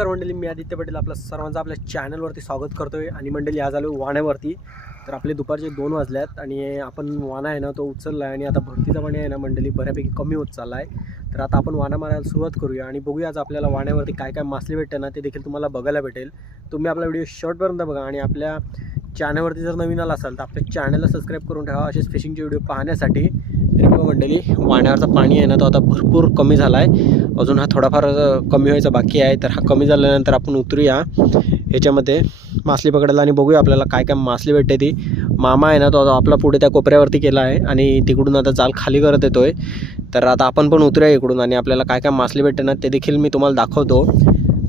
नमस्कार मंडळी, मी आदित्य पटेल आपलं सर्वांचं आपल्या चॅनलवरती स्वागत करतोय. आणि मंडळी आज आलो वाण्यावरती. तर आपले दुपारचे 2 वाजल्यात आणि आपण वाणा आहे ना तो उचलला आहे आणि आता भरतीचा पाणी आहे ना मंडळी बऱ्यापैकी कमी होत चालला आहे. तर आता आपण वाणा मारायला सुरुवात करूया आणि बघूया आज आपल्याला वाण्यावरती काय काय मासले भेटते ना ते देखील तुम्हाला बघायला भेटेल. तुम्ही आपला व्हिडिओ शेवटपर्यंत बघा आणि आपल्या चॅनलवरती जर नवीन आला असाल तर आपल्या चॅनलला सबस्क्राईब करून ठेवा असेच फिशिंगचे व्हिडिओ पाहण्यासाठी. तरी बघा मंडळी वाण्यावरचा पाणी आहे ना तो आता भरपूर कमी झाला आहे. अजून हा थोडाफार कमी व्हायचा बाकी आहे. तर हा कमी झाल्यानंतर आपण उतरूया ह्याच्यामध्ये मासली पकडायला आणि बघूया आपल्याला काय काय मासली भेटते. ती मामा आहे ना तो आपला पुढे त्या कोपऱ्यावरती केला आहे आणि तिकडून आता जाल खाली करत येतोय. तर आता आपण पण उतरूया इकडून आणि आपल्याला काय काय मासली भेटते ना ते देखील मी तुम्हाला दाखवतो.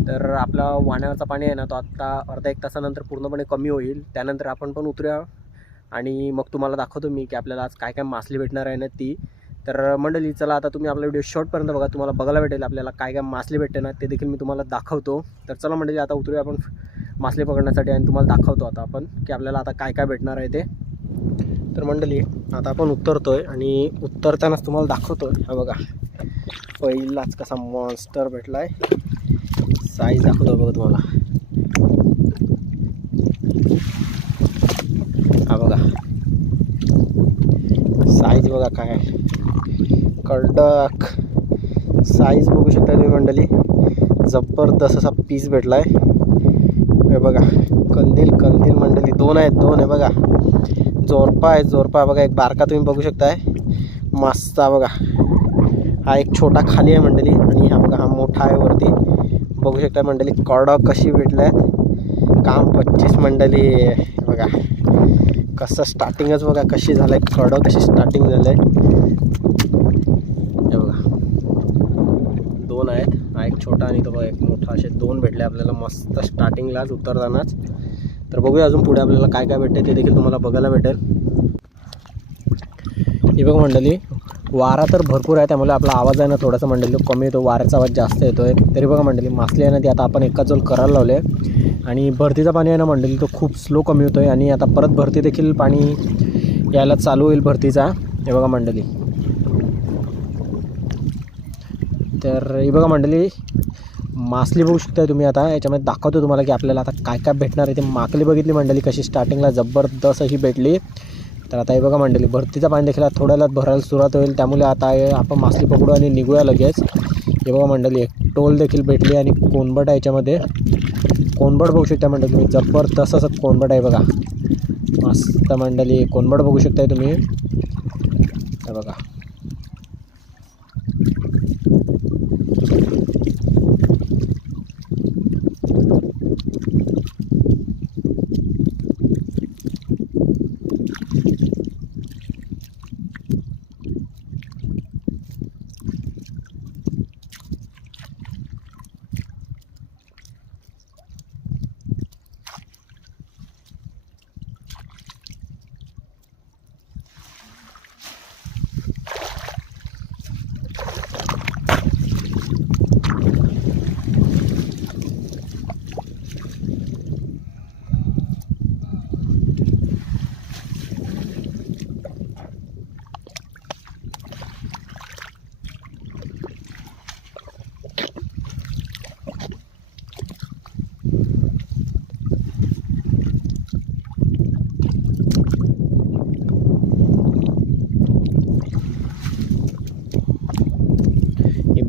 तर आपला वाण्यावरचा पाणी आहे ना तो आत्ता अर्धा एक तासानंतर पूर्णपणे कमी होईल. त्यानंतर आपण पण उतरूया आणि मग तुम्हाला दाखवतो मी की आपल्याला आज काय काय मासली भेटणार आहे ना ती. तर मंडळी चला आता तुम्ही आपला व्हिडिओ शेवटपर्यंत बघा, तुम्हाला बघायला भेटेल आपल्याला काय काय मासली भेटते ना ते देखील मी तुम्हाला दाखवतो. तर चला मंडळी आता उतरूया आपण मासली पकडण्यासाठी आणि तुम्हाला दाखवतो आता आपण की आपल्याला आता काय काय भेटणार आहे ते. तर मंडळी आता आपण उतरतोय आणि उतरतानाच तुम्हाला दाखवतोय. हा बघा पहिलाच कसा मॉन्स्टर भेटला आहे. साईज दाखवतो बघा तुम्हाला. हा बघा साईज बघा काय कडक साईज बघू शकता तुम्ही मंडळी. जबरदस्त असा पीस भेटला आहे. हे बघा कंदील कंदील मंडळी दोन आहे बघा. जोरपा आहे जोरपा बघा. एक बारका तुम्ही बघू शकताय मस्त बघा. हा एक छोटा खाली आहे मंडळी आणि हा बघा हा मोठा आहे वरती बघू शकता मंडळी. कडक कशी भेटले आहेत काम 25 मंडळी. बघा कसं स्टार्टिंगच बघा कशी झालं आहे. कडक कशी स्टार्टिंग झालं आहे. हे बघा दोन आहेत. हा एक छोटा आणि तो बघा एक मोठा. असे दोन भेटले आपल्याला मस्त स्टार्टिंगलाच उतरतानाच. तर बघूया अजून पुढे आपल्याला काय काय भेटते ते देखील तुम्हाला बघायला भेटेल. हे बघा मंडळी वारा तर भरपूर आहे त्यामुळे आपला आवाज आहे ना थोडासा मंडळी कमी येतो. वाऱ्याचा आवाज जास्त येतो आहे. तरी बघा मंडळी मासली आहे ना ती आता आपण एका जोल करायला लावले आणि भरतीचा पाणी आहे ना मंडळी तो खूप स्लो कमी होतो आहे आणि आता परत भरती देखील पाणी यायला चालू होईल भरतीचा. हे बघा मंडळी. तर हे बघा मंडळी मासली बघू शकता तुम्ही. आता याच्यामध्ये दाखवतो तुम्हाला की आपल्याला आता काय काय भेटणार आहे ते. माकली बघितली मंडळी कशी स्टार्टिंगला जबरदस्त अशी भेटली. तर आता हे बघा मंडळी भरतीचा पाणी देखील थोड्याला भरायला सुरुवात होईल त्यामुळे आता आपण मासली पकडू आणि निघूया लगेच. हे बघा मंडळी एक टोल देखील भेटली आणि कोनबट आहे याच्यामध्ये. कोनबट बघू शकता मंडळी तुम्ही. जबरदस्त असं कोनबट आहे बघा मस्त मंडळी. कोनबट बघू शकताय तुम्ही. हे बघा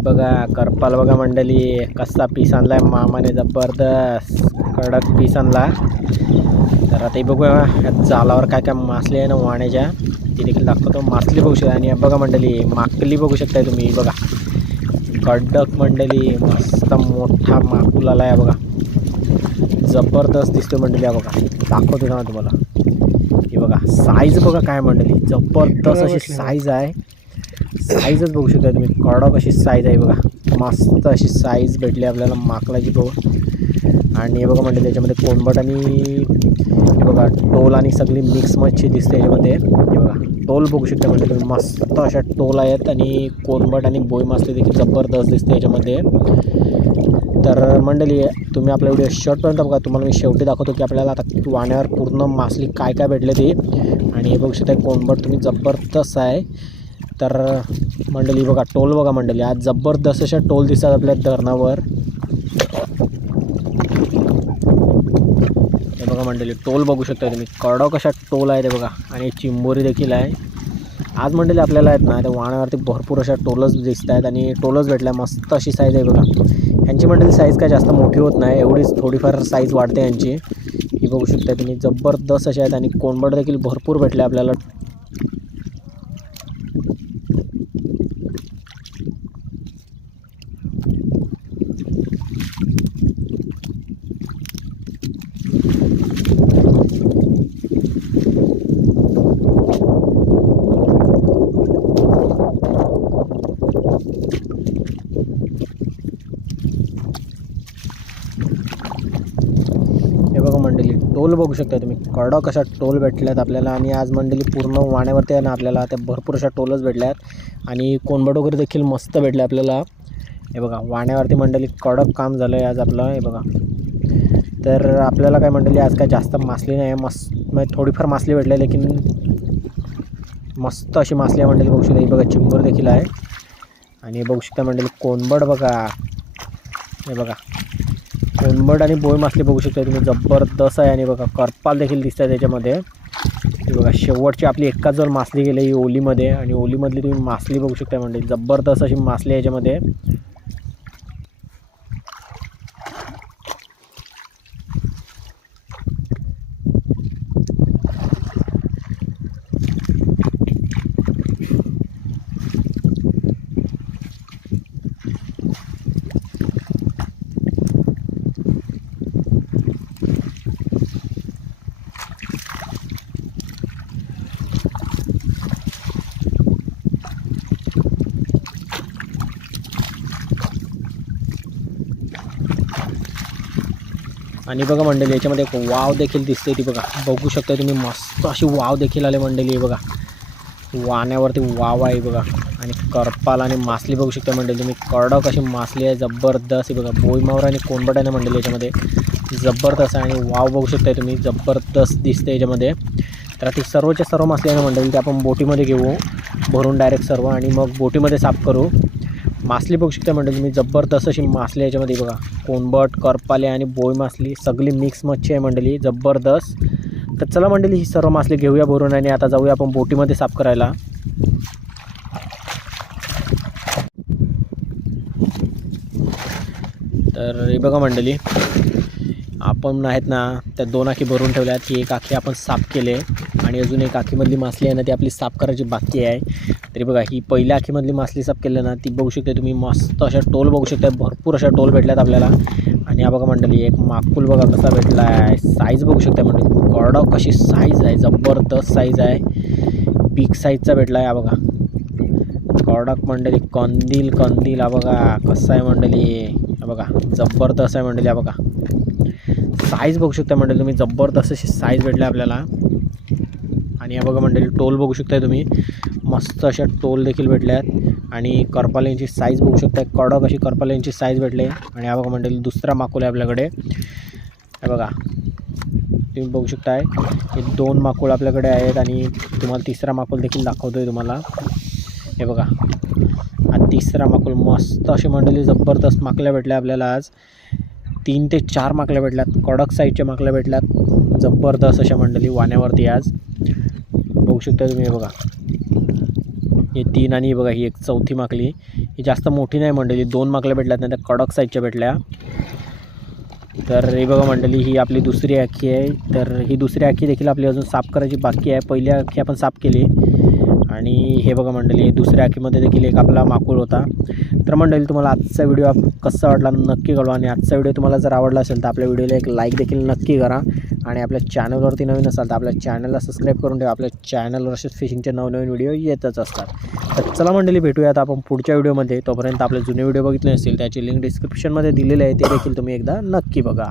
बघा करपाल बघा मंडळी कसा पीस आणला आहे मामाने. जबरदस्त कडक पीस आणला. तर आता बघूया या जालावर काय काय मासली आहे ना वाण्याच्या ती देखील दाखवतो. मासली बघू शकता आणि बघा मंडळी माकली बघू शकताय तुम्ही. बघा कडक मंडळी मस्त मोठा माकूल आला आहे बघा. जबरदस्त दिसतो मंडळी. बघा दाखवतो ना तुम्हाला. हे बघा साईज बघा काय मंडळी जबरदस्त अशी साईज आहे. साईजच बघू शकता तुम्ही. कडक अशी साईज आहे बघा. मस्त अशी साईज भेटली आपल्याला माकलाची बघू. आणि हे बघा म्हणजे त्याच्यामध्ये कोनबट आणि हे बघा टोल आणि सगळी मिक्स मच्छी दिसते याच्यामध्ये. हे बघा टोल बघू शकता म्हणजे तुम्ही. मस्त अशा टोल आहेत आणि कोनबट आणि बोई मासली देखील जबरदस्त दिसते याच्यामध्ये. तर मंडळी तुम्ही आपला व्हिडिओ शेवटपर्यंत बघा. तुम्हाला मी शेवटी दाखवतो की आपल्याला आता वाण्यावर पूर्ण मासली काय काय भेटले ते. आणि हे बघू शकता कोनबट तुम्ही जबरदस्त आहे. तर मंडळी बघा टोल बघा मंडळी आज जबरदस्त अशा टोल दिसतात आपल्या धरणावर. बघा मंडळी टोल बघू शकता तुम्ही, कडक अशा टोल आहे ते बघा, आणि चिंबोरी देखील आहे. आज मंडळी आपल्याला आहेत ना त्या वाण्यावरती भरपूर अशा टोलच दिसत आहेत आणि टोलच भेटल्या. मस्त अशी साईज आहे बघा. ह्यांची मंडळी साईज काय जास्त मोठी होत नाही, एवढीच थोडीफार साईज वाढते यांची. ही बघू शकता तुम्ही, जबरदस्त अशा आहेत आणि कोंबड देखील भरपूर भेटले आपल्याला. हे बघा मंडळी टोल बघू शकता तुम्ही, कडक अशा टोल भेटल्यात आपल्याला. आणि आज मंडळी पूर्ण वाण्यावरती आहे ना आपल्याला त्या भरपूर अशा टोलच भेटल्यात आणि कोंबड वगैरे देखील मस्त भेटले आपल्याला. हे बघा वाण्यावरती मंडळी कडक काम झालं आहे आज आपलं. हे बघा, तर आपल्याला काय मंडळी आज काय जास्त मासली नाही, म्हणजे थोडीफार मासली भेटले, लेकिन मस्त अशी मासली आहे मंडळी बघू शकता. ही बघा चिंबर देखील आहे आणि बघू शकता मंडळी कोंबड बघा. हे बघा कोंबड आणि बोई मासली बघू शकता तुम्ही, जबरदस्त आहे. आणि बघा करपाल देखील दिसत आहे त्याच्यामध्ये. हे बघा शेवटची आपली एकाच जर मासली गेली ही ओलीमध्ये, आणि ओलीमधली तुम्ही मासली बघू शकता मंडळी, जबरदस्त अशी मासली आहे याच्यामध्ये. आणि बघा मंडळी याच्यामध्ये एक वाव देखील दिसते, ती बघा बघू शकता तुम्ही, मस्त अशी वाव देखील आले मंडळी. बघा वाण्यावरती वाव आहे बघा, आणि करपाल आणि मासली बघू शकता मंडळी तुम्ही, कडक अशी मासली आहे जबरदस्त. बघा बोईमावर आणि कोंबड आहे ना मंडळी याच्यामध्ये, जबरदस्त आहे. आणि वाव बघू शकता तुम्ही, जबरदस्त दिसते याच्यामध्ये. तर ती सर्वच्या सर्व मासली आहे ना मंडळी, ते आपण बोटीमध्ये घेऊ भरून डायरेक्ट सर्व, आणि मग बोटीमध्ये साफ करू. मासली बघू शकता मंडळी तुम्ही, जबरदस्त अशी मासली याच्यामध्ये बघा, कोंबट, करपाले आणि बोई मासली सगळी मिक्स मच्छी आहे मंडळी, जबरदस्त. तर चला मंडळी ही सर्व मासली घेऊया भरून आणि आता जाऊया आपण बोटीमध्ये साफ करायला. तर हे बघा मंडळी आपण आहेत ना त्या 2 आखी भरून ठेवल्यात. ही एक आखी आपण साफ केले आणि अजून एक आखीमधली मासली आहे ना ती आपली साफ करायची बाकी आहे. तरी बघा ही पहिल्या आखीमधली मासली साफ केली ना ती बघू शकता तुम्ही, मस्त अशा टोल बघू शकता, भरपूर अशा टोल भेटल्यात आपल्याला. आणि हा बघा मंडळी एक माकुल बघा कसा भेटला आहे, साईज बघू शकता मंडळी, कडक अशी साईज आहे, जबरदस्त साईज आहे, बिग साईजचा भेटला आहे. हा बघा कडक मंडळी, कंदील हा बघा कसा आहे मंडळी, हा बघा जबरदस्त आहे मंडळी. हा बघा साईज बघू शकता मंडळी तुम्ही, जबरदस्त अशी साईज भेटली आपल्याला. आणि हा बघा मंडळी टोल बघू शकताय तुम्ही, मस्त अशा टोल देखील भेटल्यात. आणि करपाल्यांची साईज बघू शकता, कडक अशी करपाल्यांची साईज भेटली. आणि हा बघा मंडळी दुसरा माकुल आहे आपल्याकडे. हे बघा तुम्ही बघू शकताय, हे 2 माकुळ आपल्याकडे आहेत आणि तुम्हाला तिसरा माकुल देखील दाखवतोय तुम्हाला. हे बघा हा तिसरा माकुल, मस्त अशी मंडळी जबरदस्त माकल्या भेटल्या आपल्याला आज. 3 ते 4 माकल्या भेटल्यात, कडक साईजच्या माकल्या भेटल्यात, जबरदस्त अशा मंडळी वाण्यावरती आज बघू शकता तुम्ही. हे बघा हे 3 आणि बघा ही एक चौथी माकली, ही जास्त मोठी नाही मंडळी, 2 माकल्या भेटल्यात नाही त्या कडक साईजच्या भेटल्या. तर हे बघा मंडळी ही आपली दुसरी आखी आहे. तर ही दुसरी आखी देखील आपली अजून साफ करायची बाकी आहे. पहिली आखी आपण साफ केली आणि हे बघा मंडळी दुसऱ्या आखीमध्ये देखील एक आपला माकुळ होता. तर मंडळी तुम्हाला आजचा व्हिडिओ कसा वाटला नक्की कळवा, आणि आजचा व्हिडिओ तुम्हाला जर आवडला असेल तर आपल्या व्हिडिओला एक लाईक देखील नक्की करा. आणि आपल्या चॅनलवरती नवीन असाल तर आपल्या चॅनलला सबस्क्राईब करून ठेवा. आपल्या चॅनलवर असेच फिशिंगचे नवनवीन व्हिडिओ येतच असतात. तर चला मंडळी भेटूयात आपण पुढच्या व्हिडिओमध्ये. तोपर्यंत आपले जुने व्हिडिओ बघितले असतील त्याची लिंक डिस्क्रिप्शनमध्ये दिलेली आहे, ते देखील तुम्ही एकदा नक्की बघा.